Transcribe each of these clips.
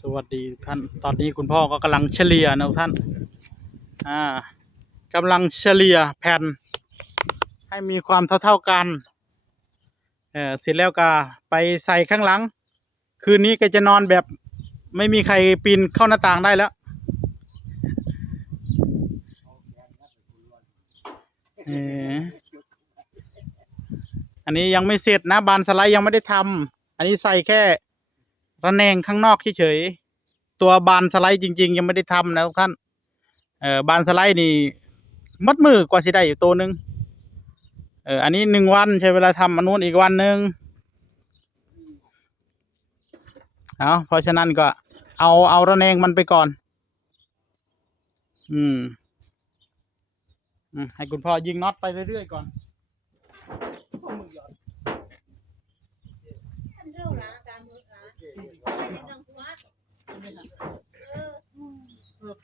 สวัสดีท่านตอนนี้คุณพ่อก็กำลังเฉลี่ยนะท่านอ่ากำลังเฉลี่ยแผ่นให้มีความเท่ากันเสร็จแล้วก็ไปใส่ข้างหลังคืนนี้ก็จะนอนแบบไม่มีใครปีนเข้าหน้าต่างได้แล้วอันนี้ยังไม่เสร็จนะบานสไลด์ยังไม่ได้ทำอันนี้ใส่แค่ระแนงข้างนอกเฉยๆตัวบานสไลด์จริงๆยังไม่ได้ทำนะทุกท่านบานสไลด์นี่มัดมือกว่าสิได้อยู่ตัวหนึ่งอันนี้1 วันใช้เวลาทำอันนู้นอีกวันหนึ่งเพราะฉะนั้นก็เอาระแนงมันไปก่อนให้คุณพ่อยิงน็อตไปเรื่อยๆก่อน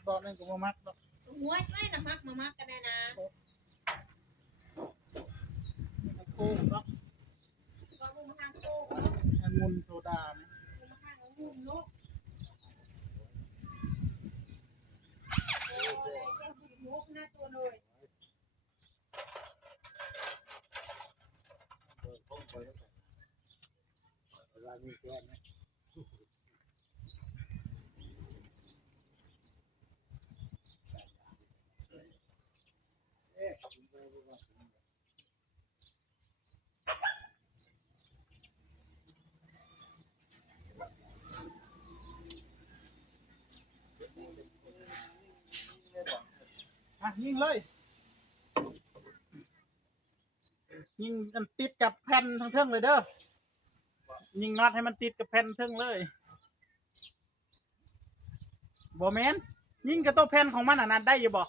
ตอนนั้นก็มามักหัวใกล้นะมักมามักกันได้นะโค้งเนาะองุ่นโซดาเนี่ยยิงเลยยิงกันติดกับแผ่นทั้งเทิงเลยเด้อยิงน็อตให้มันติดกับแผ่นเทิงเลยบ่แม่นยิงกับตัวแผ่นของมันนั่นได้อยู่บ่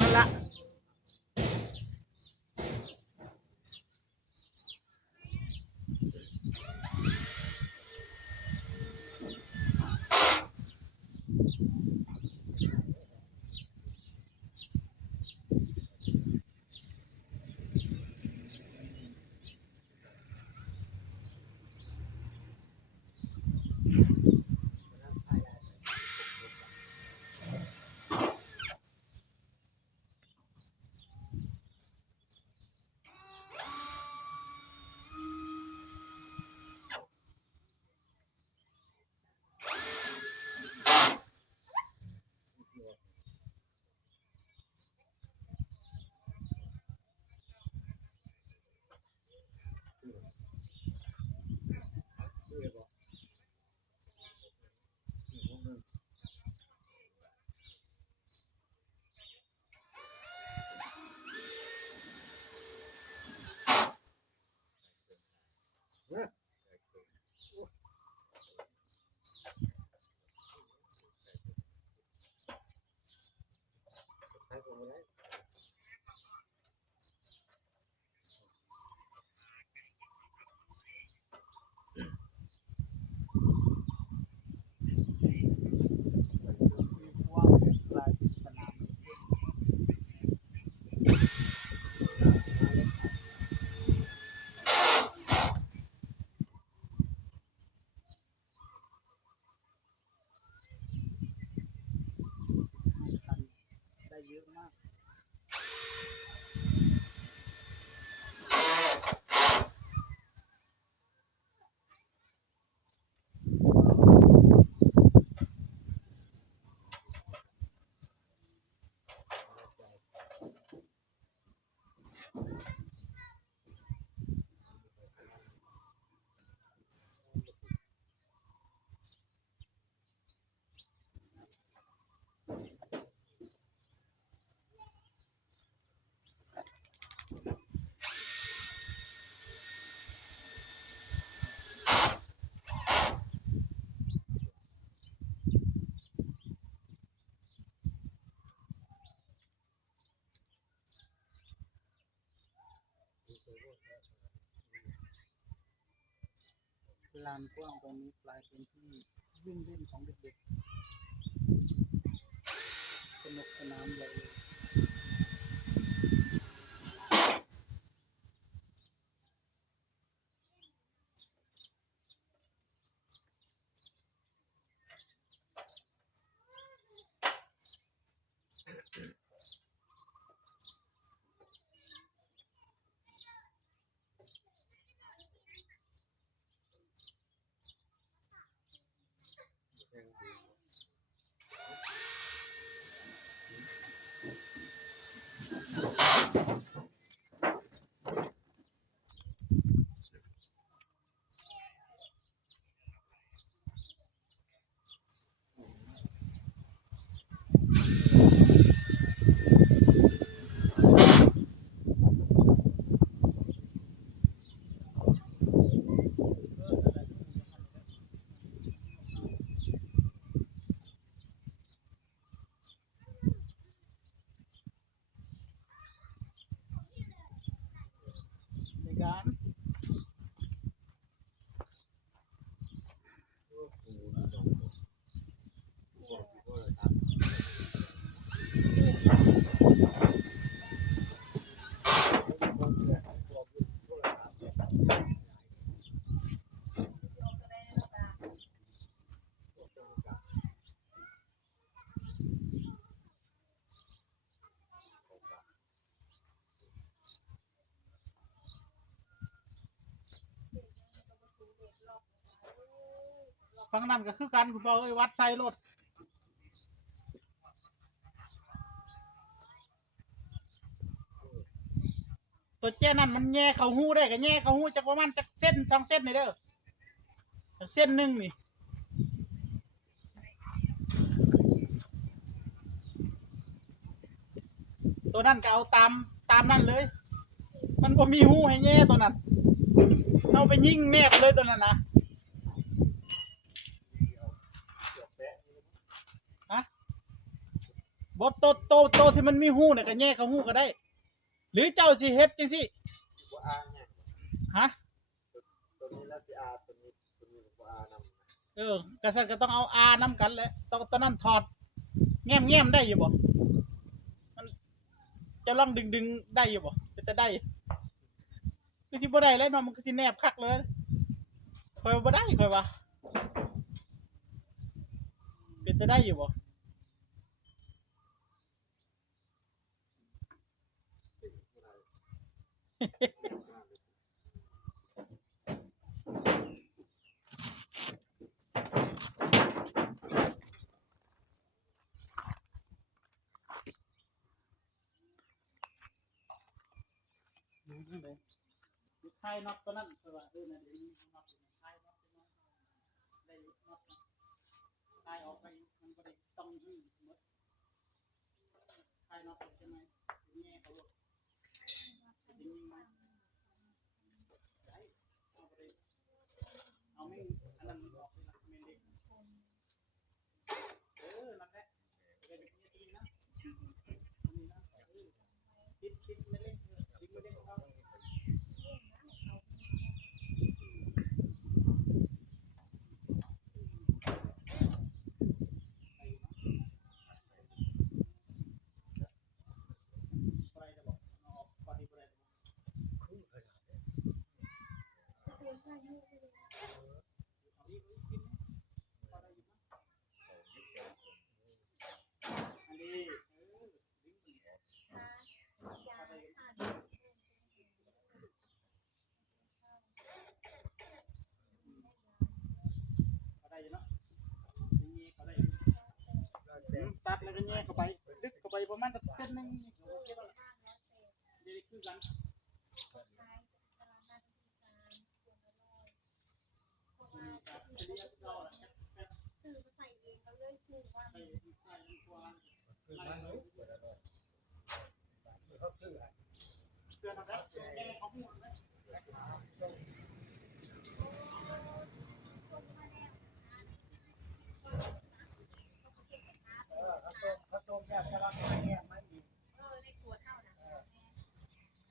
นั่นละได้เยอะมากลานกว้างตรงนี้กลายเป็นที่วิ่งเล่นของเด็กๆสนุกสนานเลย ฟังนั่นก็คือกันคุณพ่อเอ้ยวัดไซรถตัวเจ้นั่นมันแย่เข้าหูได้ก็แย่เข้าหูจากประมาณจากเส้น2 เส้นนี่เด้อจากเส้นหนึ่งนี่ตัวนั้นก็เอาตามนั่นเลยมันบ่มีหูให้แย่ตัวนั้นเอาไปยิงแนบเลยตัวนั้นนะฮะบอโตที่มันมีหูเนี่ยก็แย่เข้าหูก็ได้หรือเจ้าสิเฮ็ดจังซี่ฮะตัวนี้แล้วสิอาตัวนี้บ่อานำกษัตริย์ก็ต้องเอาอานำกันแหละตอนนั้นถอดแง้มได้อยู่บ่มันจะลองดึงได้อยู่บ่จะได้คือสิบ่ได้แล้วเนาะมันก็สิแนบคักเลยข่อยบ่ได้ข่อยว่าเป็นจะได้อยู่บ่คลายน็อตตัวนั้นข่อยว่าน่ะเดี๋ยวนี้น็อตคลายน็อตได้น็อตคลายออกไปมันบ่ได้ต้องยืดหมดคลายน็อตใช่ไหมแง่เขายิงมาได้เอาไปเอาไม่อันนั้นออกเลยนะไม่เล็กนั่นแหละเดี๋ยวไปกินนะนี่นะคิดไม่เล็กคิดไม่เล็กเขาไปจะบอกออกพอดีไปอันนี้อะไรเนาะนี่อะไรตัดแล้วก็แง่เข้าไปดึกเข้าไปประมาณเส้นนึงนี่คือกันเรียกเราซื้อใส่เองก็เลยซื้อว่าใส่กวางเพื่อนนะครับแง่เขาพูดนะ